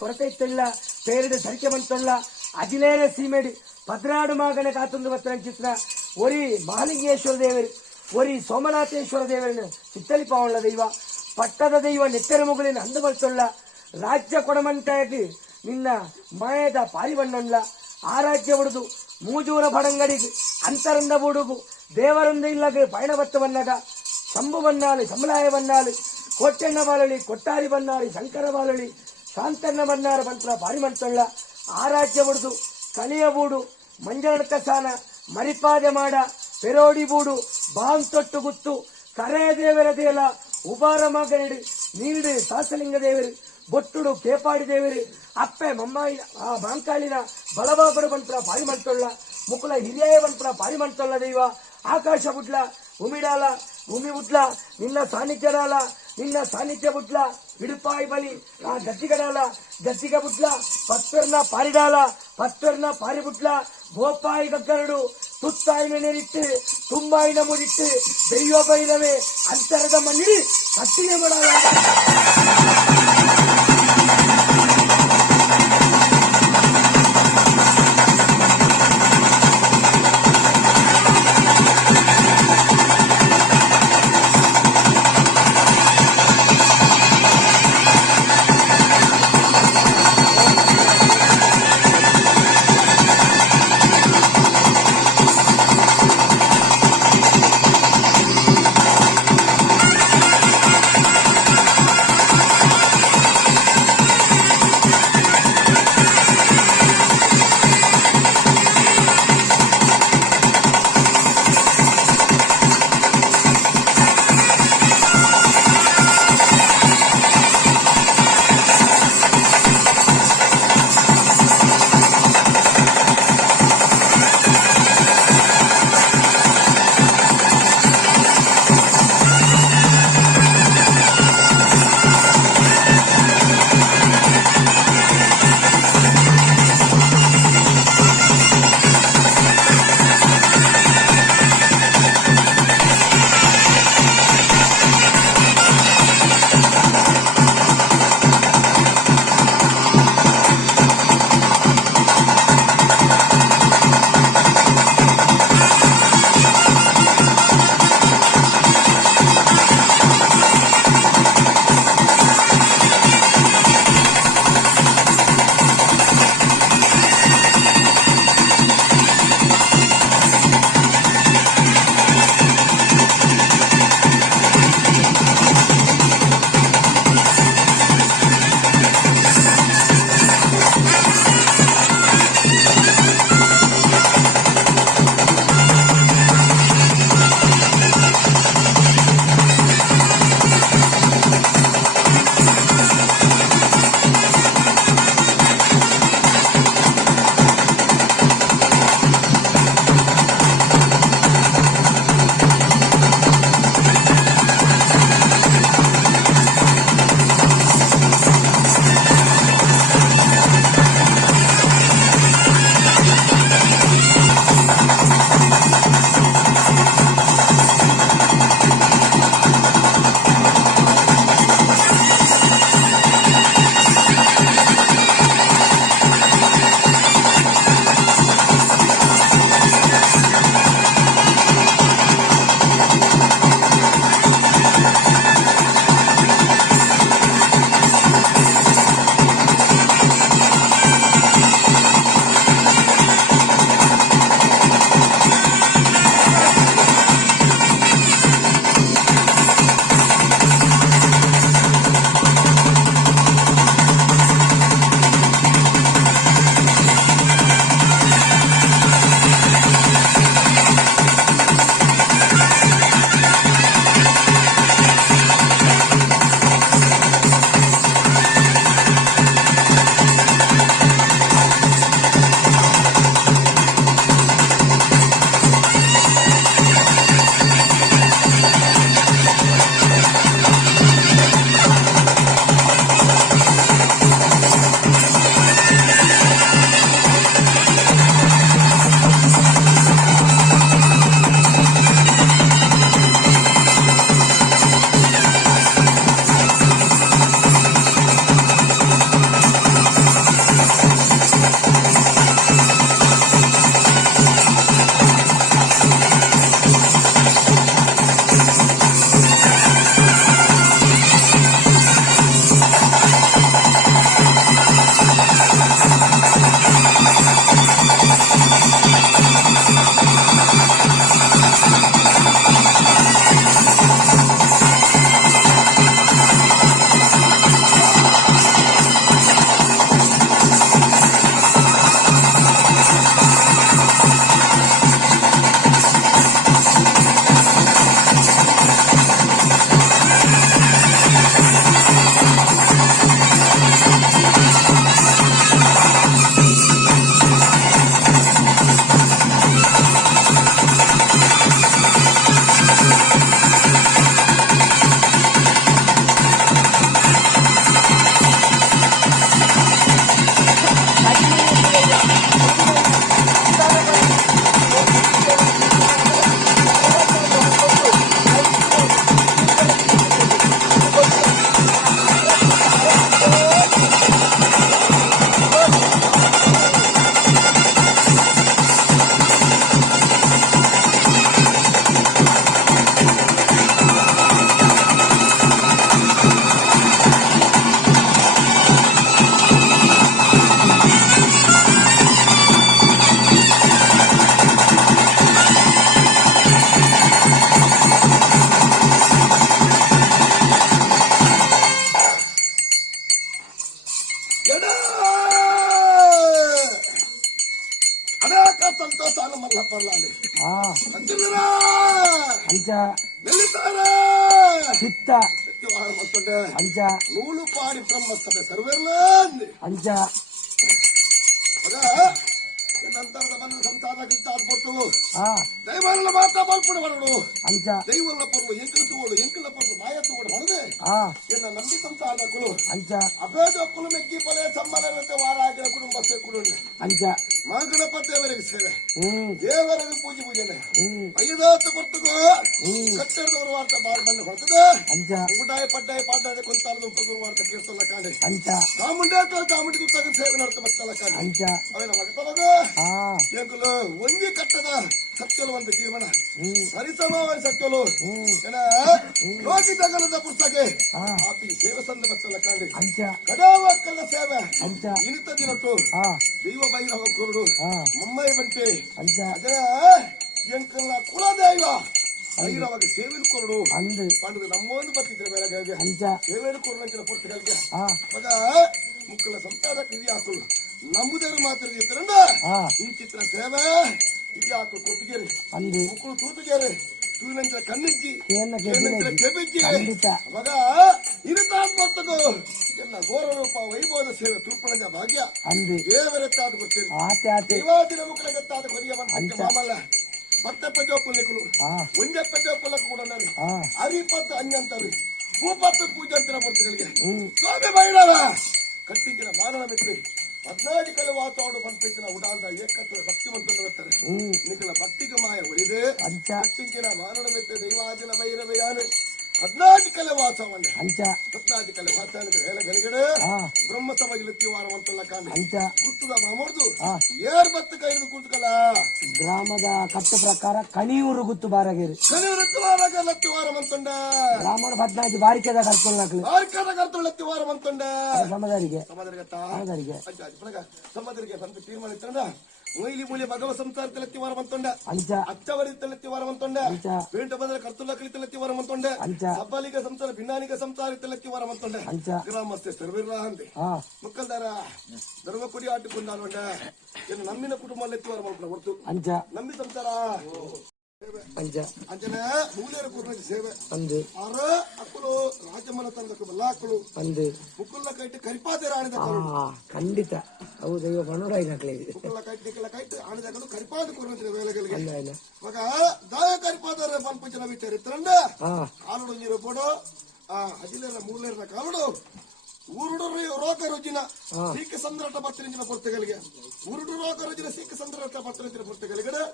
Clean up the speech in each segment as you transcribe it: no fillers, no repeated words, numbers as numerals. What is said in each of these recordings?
ಕೊರತೆ ಇತ್ತಿಲ್ಲ ಪೇರಿಡ ಸರಿಕೆ ಬಂತಲ್ಲ ಅಜಿಲೇರ ಸೀಮೆಡಿ ಪದ್ರಾಡು ಮಾಗನ ಕಾತೊಂದು ಬತ್ತರಂಚಿತ್ರ ಒರಿ ಮಹಾಲಿಂಗೇಶ್ವರ ದೇವರು ಒರಿ ಸೋಮನಾಥೇಶ್ವರ ದೇವರನ್ನು ಚಿತ್ತಲಿ ಪಾವಳ ದೈವ ಪಟ್ಟದ ದೈವ ನೆತ್ತೆರ ಮುಗುಲಿನ ಅಂದು ಬರ್ತೊಳ್ಳ ರಾಜ್ಯ ಕೊಡಮಂಟಾಗಿ ನಿನ್ನ ಮಾಯದ ಪಾರಿಬಣ್ಣಲ್ಲ ಆ ರಾಜ್ಯ ಬಿಡುದು ಮೂಜೂರ ಬಡಂಗಡಿಗೆ ಅಂತರಂದ ಬುಡುಗು ದೇವರಂದ ಇಲ್ಲಗೆ ಪಯಣ ಬತ್ತವನ್ನಗ ಶಂಭು ಬನ್ನಾಲಿ ಶಂಬಲಾಯ ಬನ್ನಾಲಿ ಕೋಟೆಣ್ಣ ಬಾಲಳಿ ಕೊಟ್ಟಾರಿ ಬನ್ನಾರಿ ಶಂಕರ ಬಾಲಳಿ ಶಾಂತಣ್ಣ ಬನ್ನಾರ ಬಂತ್ರ ಪಾರಿ ಮಂತೊಳ್ಳ ಆ ರಾಜ್ಯ ಬಿಡುದು ಕಲಿಯ ಬೂಡು ಮಂಜನಡ್ಕ ಸಾನ ಮರಿಪಾದೆ ಮಾಡ ಪೆರೋಡಿ ಬೂಡು ಬಾನ್ ತೊಟ್ಟು ಗುತ್ತು ಕರೆಯ ದೇವರ ದೇಲ ಉಬಾರ ಮಗನಿಡು ನೀಡು ಸಾಸಲಿಂಗ ದೇವರು ಬೊಟ್ಟುಡು ಕೇಪಾಡಿ ದೇವರು ಅಪ್ಪೆ ಮಮ್ಮಾಯಿ ಆ ಮಾಂಕಾಳಿನ ಬಲಬಾಬರು ಬಂತ್ರ ಪಾರಿ ಮಂತೊಳ್ಳ ಮುಕುಲ ಹಿರಿಯ ಬಂತ್ರ ಪಾರಿ ಮಂತೊಳ್ಳ ದೈವ ಆಕಾಶ ಬುಡ್ಲ ಉಮಿಡಾಲ ಭೂಮಿ ಬುಡ್ಲ ನಿನ್ನ ಸಾನ್ನಿಧ್ಯಡಾಲ ನಿನ್ನ ಸಾನ್ನಿಧ್ಯ ಬುಡ್ಲ ಇಡುಪಾಯಿ ಬಲಿ ಆ ಗದ್ದಿಗಡಾಲ ಗದ್ದಿಗ ಬುಡ್ಲ ಪತ್ವರ್ನ ಪಾರಿಡಾಲ ಪತ್ವರ್ನ ಪಾರಿ ಬುಡ್ಲ ಗೋಪಾಯಿ ಗಗ್ಗರಡು ತುತ್ತಾಯಿನ ನೆರಿಟ್ಟು ತುಂಬಾಯಿನ ಮುರಿಟ್ಟು ದೈವ ಬೈರವೇ ಅಂತರದ ಮಣ್ಣಿಡಿ ಕಟ್ಟಿಗೆ ಮಾಡಾಲ ಸಂತೋಷ ಮಲ್ಲ ಪರ್ಲಾಲಿ ಹಾ ಅಂಚ ನಿಲ್ಲಿತಾರ ಚಿತ್ತ ಮತ್ತೊಂಡೆ ಅಂಚ ನೂಲು ಪಾಡಿ ಬ್ರಹ್ಮಸಭೆ ಸರ್ವೆಲ್ಲ ಅಂಚ ನಂತರದ ಬಂದ ಸಂಸಾರ ಆಡ್ಬಿಟ್ಟು ಹಾ ದೈವಲ್ಲ ಮಾತ್ರ ಮಲ್ಪುಡು ಬರಡು ಅಂಚ ದೈವಲ್ಲ ಪರ್ಲು ಎಂಕಿಲ ತಗೋಡು ಎಂಕಿಲ ಪರ್ಲು ಮಾಯ ತಗೋಡು ಹೊಡೆದೆ ಹಾ ಎನ್ನ ನಂಬಿ ಸಂಸಾರಕುಲು ಅಂಚ ಅಭೇದ ಕುಲು ಮೆಕ್ಕಿ ಪಲೆ ಸಂಬಳರಂತೆ ವಾರ ಆಗಿನ ಕುಟುಂಬ ಸೇರ್ಕೊಂಡು ಅಂಚ ಮಗಣಪತಿಯವರಿಗೆ ಸೇವೆ ದೇವರಿಗೆ ಪೂಜೆನೆ ಐದಾತ್ತು ಬರ್ತಗೋ ಕಟ್ಟಡದವರು ವಾರ್ತ ಬಾಳ್ ಬಣ್ಣ ಹೊಡ್ತದೆ ಅಂಚ ಉಗುಟಾಯ ಪಡ್ಡಾಯ ಪಾಡ್ಡಾಯ ಕೊಂತಾಲದ ಪಗುರು ವಾರ್ತ ಕೇಳ್ತಲ್ಲ ಕಾಣೆ ಅಂಚ ಚಾಮುಂಡೇ ಚಾಮುಂಡಿ ಗುತ್ತಾಗ ಸೇವೆ ನಡ್ತ ಬರ್ತಲ್ಲ ಕಾಣೆ ಅಂಚ ಅವೆಲ್ಲ ಮಗತಲದ ಹಾ ಎಂಕುಲು ಒಂಜಿ ಕಟ್ಟದ ಸತ್ಯಲು ಒಂದು ಜೀವನ ಪರಿಸಮವಾದ ಸತ್ಯಲು ಲೋಕಿ ಜಗಲದ ಪುಸ್ತಕೆ ಆಪಿ ಸೇವೆ ಸಂದ ಬರ್ತಲ್ಲ ಕಾಣೆ ಅಂಚ ಕಡಾವಕ್ಕಲ್ಲ ಸೇವೆ ಅಂಚ ಇನಿತ ದಿನಟ್ಟು ಹಾ ದೈವ ಬೈರವ ಕುರುಡು ಹಾ ಮಮ್ಮೈ ಬಂಟೆ ಅಂಚ ಅದೇ ಎಂಕಲ್ಲ ಕುಲದೈವ ಬೈರವಾಗ ಸೇವೆಲ್ ಕೊರಡು ಅಂದು ಪಂಡದು ನಮ್ಮೊಂದು ಬರ್ತಿದ್ರೆ ಬೆಳಗ್ಗೆ ಅಂಚ ಸೇವೆಲ್ ಕೊರಡು ಪುರ್ತಗಳಿಗೆ ಹಾ ಮಗ ಮುಕ್ಕಲ ಸಂಸಾರ ಕ್ರಿಯೆ ಹಾಕಲು ನಮ್ಮದೇರು ಮಾತಾಡಿದ್ರಂಡ ಈ ಚಿತ್ರ ಸೇವೆ ಇದು ಹಾಕಲು ಕೊಟ್ಟಿಗೆರಿ ಅಂದು ಮುಕ್ಕಳು ತೂತುಗೆರಿ ತೂನಂಚ ಕಣ್ಣಿಜ್ಜಿ ಕೆಬಿಜ್ಜಿ ಮಗ ಇರುತ್ತಾದ ಬರ್ತಗೋ ಎಲ್ಲ ಘೋರ ರೂಪ ವೈಭವದ ಸೇವೆ ತುರ್ಪಣದ ಭಾಗ್ಯ ಅಂದು ದೇವರೆತ್ತಾದ ಗೊತ್ತಿರಿ ಆತೆ ಆತೆ ದೈವಾದಿನ ಮುಕ್ಕಳ ಗೊತ್ತಾದ ಕೊರಿಯ ಮಾಮಲ್ಲ ಮತ್ತೆ ಪಂಜೋಪುಲ್ಲೆಕ್ಕಲು ಒಂಜೆ ಪಂಜೋಪುಲ್ಲಕ್ಕೆ ಕೂಡ ನಾನು ಹರಿಪತ್ತು ಅಂಜಂತಾರೆ ಭೂಪತ್ತು ಪೂಜಾಂತರ ಮೂರ್ತಿಗಳಿಗೆ ಸ್ವಾಮಿ ಬೈರವ ಕಟ್ಟಿಂಚಿನ ಮಾನವ ಮಿತ್ರಿ 14 ಕಲೆ ವಾತಾವರಣ ಪಂಪಿಂಚಿನ ಉಡಾದ ಏಕತ್ವ ಭಕ್ತಿವಂತರು ಬರ್ತಾರೆ ನಿಖಲ ಭಕ್ತಿಗೆ ಮಾಯ ಉಳಿದೆ ಕಟ್ಟಿಂಚಿನ ಮಾನವ ಮಿತ್ರ ದೈವಾದಿನ ಬೈರವೆಯಾನು 14 ಕಲೆ ವಾತಾವರಣ ಅಂಚ 14 ಕಲೆ ವಾತಾವರಣ ಹೇಳ ಗಲಿಗಡೆ ಬ್ರಹ್ಮ ಸಮಾಜ ವಾರವಂತಲ್ಲ ಕಾಣೆ ಅಂಚ ಕುತ್ತದ ಮಾಮೂರ್ದು ಏರ್ ಬತ್ತು ಕೈದು ಕೂತ್ಕಲ್ಲ ಗ್ರಾಮದ ಕಟ್ಟು ಪ್ರಕಾರ ಕಣಿಯೂರು ಗುತ್ತು ಬಾರಗೇರಿ ಲತ್ತಿ ವಾರ ಮಂತೊಂಡ ಗ್ರಾಮದ 14 ಬಾರಿಕೆದ ಕರ್ಕೊಳ್ಳಾಕ್ಲಿ ಬಾರಿಕೆದ ಕರ್ತೊಳ್ಳ ಲತ್ತಿ ವಾರ ಮಂತೊಂಡ ಸಮದರಿಗೆ ಸಮದರಿಗೆ ಬಂದು ತೀರ್ಮಾನ ಇತ್ತಂಡ ಮೊಯ್ಲಿ ಮೂಲೆ ಭಗವ ಸಂಸಾರ ತಲೆತ್ತಿ ವಾರ ಮಂತೊಂಡ ಅಂಚ ಅಚ್ಚವರಿ ತಲೆತ್ತಿ ವಾರ ಮಂತೊಂಡ ಪೇಂಟ ಬಂದ್ರೆ ಕರ್ತುಲ್ಲ ಕಲಿ ತಲೆತ್ತಿ ವಾರ ಮಂತೊಂಡ ಅಂಚ ಸಬ್ಬಲಿಗ ಸಂಸಾರ ಭಿನ್ನಾನಿಗ ಸಂಸಾರ ತಲೆತ್ತಿ ವಾರ ಮಂತೊಂಡ ಅಂಚ ಗ್ರಾಮಸ್ಥೆ ಸರ್ವಿರ್ಲ ಅಂದೆ ಮುಕ್ಕಲ್ದಾರ ಧರ್ಮ ಕುಡಿ ಆಟುಕೊಂಡು ಅನ್ಕೊಂಡ ಏನು ನಮ್ಮಿನ ಕುಟುಂಬ ಎತ್ತಿ ವಾರ ಮಂತ್ರ ಹೊರತು ಅಂಚ ನಮ್ಮಿ ಸಂಸಾರ ಅಂಚ ಅಂಚನೆ ಮೂಲೇರ ಕೂರ್ನ ಸೇವೆ ಅಂದು ಆರ ಅಕ್ಕಳು ರಾಜಮ್ಮನ ತಂದಕ್ಕೆ ಬಲ್ಲಾಕ್ಕಳು ಅಂದು ಮುಕ್ಕುಲ್ಲ ಕೈಟ್ ಕರಿಪಾದೆ ಆಣಿದ ಖಂಡಿತ ಹೌದು ಇವ ಬಣ್ಣರಾಯ್ದಾಕ್ಲೆ ಮುಕ್ಕುಲ್ಲ ಕೈಟ್ ಆಣಿದಾಕಲು ಕರಿಪಾದ ಕೂರ್ನ ವೇಳೆಗಳಿಗೆ ಅಲ್ಲ ಮಗ ದಾಯ ಕರಿಪಾದ ಪಂಪಂಚನ ವಿಚಾರಿತ್ತರಂಡ ಕಾಲುಡು ನೀರು ಬೋಡು ಅಜಿಲೇರ ಮೂಲೇರ ಕಾಲುಡು ಊರುಡು ರೋಗ ರುಜಿನ ಸೀಕ ಸಂದ್ರಟ ಪತ್ರಿಂಚಿನ ಪುಸ್ತಕಗಳಿಗೆ ಊರುಡು ರೋಗ ರುಜಿನ ಸೀಕ ಸಂದ್ರಟ ಪತ್ರಿಂಚಿನ ಪುಸ್ತಕಗಳಿಗೆ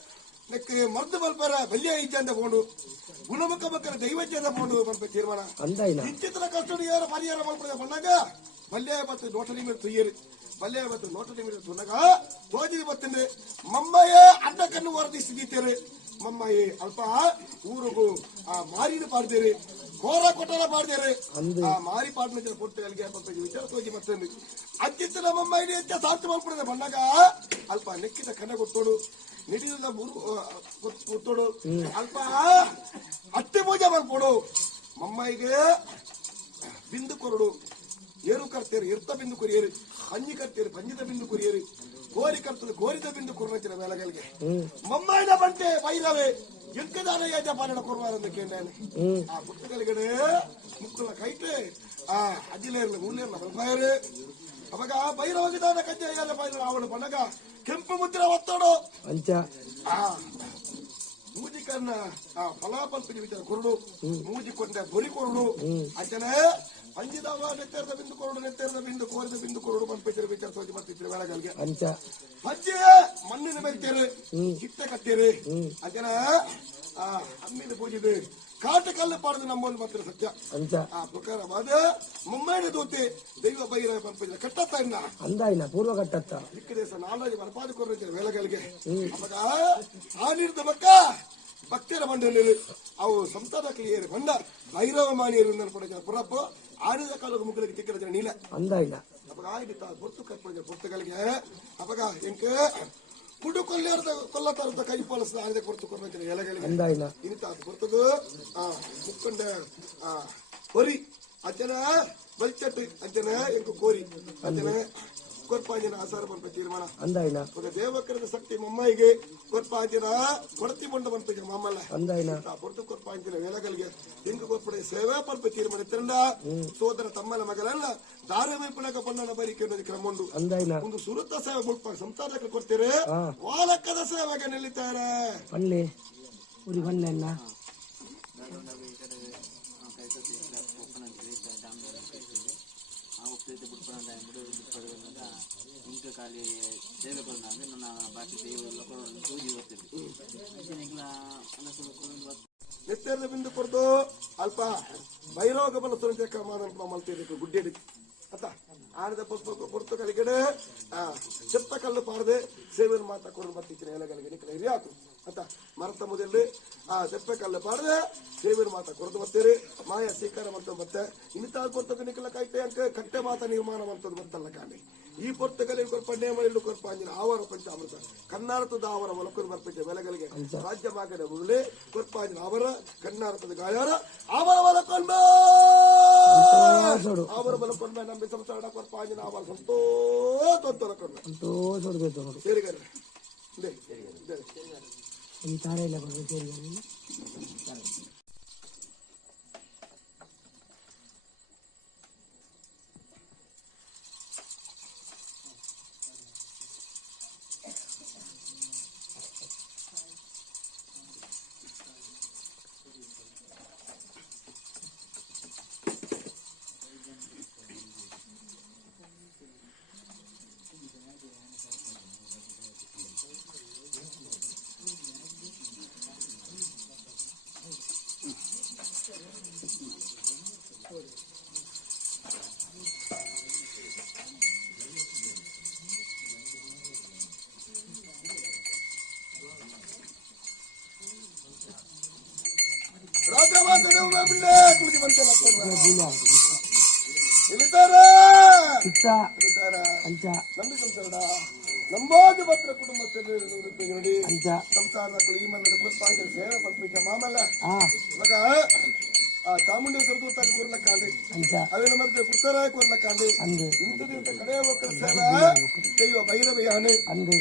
ನೆಕ್ಕೆ ಮರ್ದು ಬಲ್ಪರ ಬಲ್ಯ ಇಜ್ಜಂದ ಕೊಂಡು ಗುಣಮುಖ ಮಕ್ಕಳ ದೈವಜ್ಜದ ಕೊಂಡು ಬರ್ಬೇಕು ತೀರ್ಮಾನ ಇಂಚಿತ್ರ ಕಷ್ಟ ಯಾರು ಪರಿಹಾರ ಮಾಡ್ಕೊಂಡ ಬಂದಾಗ ಬಲ್ಯ ಬತ್ತು ನೋಟರಿ ಮೇಲೆ ತುಯ್ಯರಿ ಬಲ್ಯ ಬತ್ತು ನೋಟರಿ ಮೇಲೆ ತುನ್ನಾಗ ತೋಜಿ ಬತ್ತಂದ್ರೆ ಮಮ್ಮಯ್ಯ ಅಡ್ಡ ಕಣ್ಣು ವರದಿಸಿದ್ದೀರಿ ಮಮ್ಮಯ್ಯ ಅಲ್ಪ ಊರಿಗೂ ಆ ಮಾರಿನ ಪಾಡ್ದೇರಿ ಘೋರ ಕೊಟ್ಟರ ಪಾಡ್ದೇರಿ ಆ ಮಾರಿ ಪಾಡ್ನ ಪುರ್ತಗಳಿಗೆ ವಿಚಾರ ತೋಜಿ ಬರ್ತಂದ್ರೆ ಅಜ್ಜಿತ್ತು ನಮ್ಮಮ್ಮ ಇಡೀ ಹೆಚ್ಚ ಸಾರ್ಥಿ ಮಾಡ್ಕೊಂಡ ಬಂದಾಗ ಅಲ್ಪ ನೆಕ್ಕಿದ ಕಣ್ಣ ಕೊಟ್ಟೋಡು ನಿಡಿದ ಕೂತೋಡು ಅಲ್ಪ ಅತ್ತೆ ಪೂಜೆ ಮಾಡ್ಕೊಡು ಮಮ್ಮೈಗೆ ಬಿಂದು ಕೊರಡು ಏರು ಕರ್ತೇರಿ ಇರ್ತ ಬಿಂದು ಕೊರಿಯರಿ ಅಂಜಿ ಕರ್ತೇರಿ ಪಂಜಿದ ಬಿಂದು ಕೊರಿಯರಿ ಗೋರಿ ಕರ್ತದೆ ಗೋರಿದ ಬಿಂದು ಕೊರ್ನಚ್ಚಿನ ಮೇಲಗಳಿಗೆ ಮಮ್ಮೈನ ಬಂಟೆ ಬೈರವೆ ಎಂಕದಾನ ಯಾಜ ಪಾಲನ ಕೊರ್ವಾರಂದ ಕೇಂದ್ರಾನೆ ಆ ಪುಸ್ತಕಗಳಿಗೆ ಮುಕ್ಕಲ ಕೈಟೆ ಆ ಅಜಿಲೇರ್ಲ ಮೂಲೇರ್ಲ ಬಲ್ಪಾಯರೆ ಅವಾಗ ಬೈರವಾಗಿದ್ದಾನ ಕಜ್ಜಾಯ ಬೈರ ಅವಳು ಬಣ್ಣಗ ಕೆಂಪು ಮುದ್ರೆ ಒತ್ತೋಡು ಅಂಚ ಮೂಜಿ ಕನ್ನ ಫಲಾಪಲ್ಪಿಗೆ ವಿಚಾರ ಕೊರಡು ಮೂಜಿ ಕೊಂಡೆ ಬೊರಿ ಕೊರಡು ಅಂಚನೆ ಅಂಜಿದವ ನೆತ್ತೇರದ ಬಿಂದು ಕೊರಡು ನೆತ್ತೇರದ ಬಿಂದು ಕೋರಿದ ಬಿಂದು ಕೊರಡು ಪಂಪಿತಿರು ವಿಚಾರ ಸೋಜಿ ಬರ್ತಿದ್ರು ಬೆಳಗಲ್ಗೆ ಅಂಚ ಅಜ್ಜೆ ಮಣ್ಣಿನ ಬೆಲ್ತೇರಿ ಚಿತ್ತ ಕಟ್ಟೇರಿ ಅಂಚನ ಅಮ್ಮಿನ ಪೂಜಿದೆ ಕಾಟ ಕಲ್ಲು ಪಾಡದು ನಮ್ಮೊಂದು ಮಾತ್ರ ಸತ್ಯ ಆ ಪ್ರಕಾರವಾದ ಮುಮ್ಮೈನ ದೂತೆ ದೈವ ಬೈರ ಪಂಪಿದ ಕಟ್ಟತ್ತ ಇನ್ನ ಅಂದಾಯಿನ ಪೂರ್ವ ಕಟ್ಟತ್ತ ದಿಕ್ಕ ದೇಶ ನಾಲ್ಕು ಬರಪಾದ ಕೊರ್ರ ವೇಳಗಳಿಗೆ ಅವಾಗ ಆ ನೀರ್ದ ಬಕ್ಕ ಭಕ್ತರ ಮಂಡಳಿ ಅವು ಸಂಸಾರ ಕ್ಲಿಯರ್ ಬಂದ ಭೈರವ ಮಾನಿಯರು ಪಡೆದ ಪುರಪ್ಪ ಆಡಿದ ಕಾಲದ ಮುಗ್ಗಲಿಗೆ ತಿಕ್ಕರ ನೀಲ ಅಂದಾಯಿನ ಅವಾಗ ಆಯ್ತು ಹೊತ್ತು ಕಟ್ಪಡಿದ ಪುಸ್ತಕಗಳಿಗೆ ಅವಾಗ ಎಂಕ ಕುಡು ಕೊಲ್ಲತಾರದ ಕೈ ಪಾಲಿಸಿದ ಆಡಿದ ಕೊರತು ಕೊರ್ರ ಎಲೆಗಳಿಗೆ ಇಂತ ಕೊರ್ತದು ಮುಕ್ಕಂಡ ಹೊರಿ ಅಂಚನ ಬಲ್ಚಟ್ಟು ಅಂಚನ ಎಂಕ ಕೋರಿ ಅಂಚನ ಕೊರ್ಪಾಂಜಿನ ಆಸಾರ ಬಂಪ ತೀರ್ಮಾನ ಅಂದಾಯ್ನ ఒక దేవకರದ శక్తి మమ్మాయికి కొర్పాంజిన కొడతి బొండ పంపించ మమ్మల్ని ಅಂದಾಯ್ನ పొడుతు కొర్పాంజిన వేలగలిగే ఇంక కొప్పడే సేవే పంప తీర్మాన తిరండ సోదర తమ్మల మగలಲ್ಲ ಧಾರಾವಾಹಿಪುಳಗ ಬಣ್ಣನ ಬರಿಕೆನ್ನೋದು ಕ್ರಮುಂಡು ಅಂದಾಯ್ನ ಒಂದು ಸುರತ ಸೇವೆ ಮುಲ್ಪ ಸಂಸಾರಕ್ಕೆ ಕೊಡ್ತೀರಿ ವಾಲಕ್ಕದ ಸೇವೆಗೆ ನಿಲ್ಲಿತಾರೆ ಪಳ್ಳಿ ಉರಿ ಬಣ್ಣೆನ್ನ ఇంకా ఖాళీ చేయకుండా ನನ್ನ ಬಾಕಿ ದೇವರು ಸೂಜಿ ಓದ್ತಿದ್ದೆ ನೆತ್ತೆಲ್ಲ ಬಿಂದು ಕೊಡ್ದು ಅಲ್ಪ ಬೈರೋಗ ಬಲ ಸುರಂಜಕ ಮಲ್ತಿದ್ದಕ್ಕೆ ಗುಡ್ಡೆಡಿ ಅತ್ತ ಆಡದ ಪೊರ್ತು ಕಲಿಗಡೆ ಚೆತ್ತ ಕಲ್ಲು ಪಾರದೆ ಸೇವೆಯನ್ನು ಮಾತಾಕೊಂಡು ಬರ್ತಿದ್ದೀನಿ ಎಲೆಗಳಿಗೆ ನಿಕ್ಕಲ ಹಿರಿಯಾತು ಅತ್ತ ಮರತ ಮುದಲ್ಲಿ ತೆಪ್ಪೆ ಕಲ್ಲು ಪಾರದೆ ಸೇವೆಯನ್ನು ಮಾತಾ ಕೊರದು ಬರ್ತೀರಿ ಮಾಯ ಸ್ವೀಕಾರ ಮಾಡ್ಕೊಂಡು ಮತ್ತೆ ಇನ್ನಿತಾದ ಪೊರ್ತಕ್ಕೆ ನಿಕ್ಕಲ ಕೈತೆ ಅಂಕ ಕಟ್ಟೆ ಮಾತಾ ನಿರ್ಮಾಣ ಮಾಡ್ತದ್ದು ಬರ್ತಲ್ಲ ಕಾಣಿ ಈ ಪೊರ್ತಕಲ್ಲಿ ಕೊರ್ಪಣ್ಣೆ ಮನೆಯಲ್ಲೂ ಕೊರ್ಪಾಂಜಿನ ಆವರ ಪಂಚಾಮೃತ ಕರ್ನಾಟಕದ ಆವರ ಒಲಕರು ಬರ್ಪಿದ್ದೆ ಬೆಲೆಗಳಿಗೆ ರಾಜ್ಯ ಭಾಗದ ಮೊದಲೇ ಕೊರ್ಪಾಂಜಿನ ಆವರ ಕರ್ನಾಟಕದ ಗಾಯಾರ ಆವರ ಒಲಕೊಂಡು ಆವರ ಬಲಕೊಂಡ ನಂಬಿ ಸಂಸಾರ ಕೊರ್ಪಾಂಜಿನ ಆವರ ಸಂತೋಷ ಸೇರಿಗಾರೆ ತಾರೆಲ್ಲ ನಂಬಿ ಸಂಸಾರ ನಂಬೋದು ಮಾತ್ರ ಕುಟುಂಬಸ್ಥರು ನೋಡಿ ಸಂಸಾರದ ಈ ಮನೆ ಕೊರ್ಪಾಂಜಿನ ಸೇವೆ ಪಂಪಿಕ ಮಾಮಲ್ಲ ಇವಾಗ ಚಾಮುಂಡಿ ಸರ್ದೂತಾಗಿ ಕೂರ್ಲಕ್ಕಾಂಡಿ ಅವೇನ ಮತ್ತೆ ಪುತ್ತರಾಯ ಕೂರ್ಲಕ್ಕಾಂಡಿ ಇಂಥದಿಂದ ಕಡೆ ಹೋಗ್ತಾರ ಸೇವೆ ದೈವ ಭೈರವಿಯಾನೆ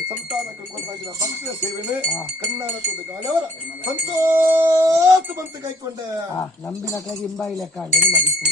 ಸಂತಾನಕ್ಕೆ ಕೊರ್ಪಾಂಜಿನ ಭಕ್ತಿಯ ಸೇವೆನೆ ಕರ್ನಾಟಕದ ಗಾಳಿಯವರ ಸಂತೋಷ ಬಂತು ಕೈಕೊಂಡೆ ನಂಬಿನ ಇಂಬಾಯಿ ಲೆಕ್ಕ ಮದಿಪು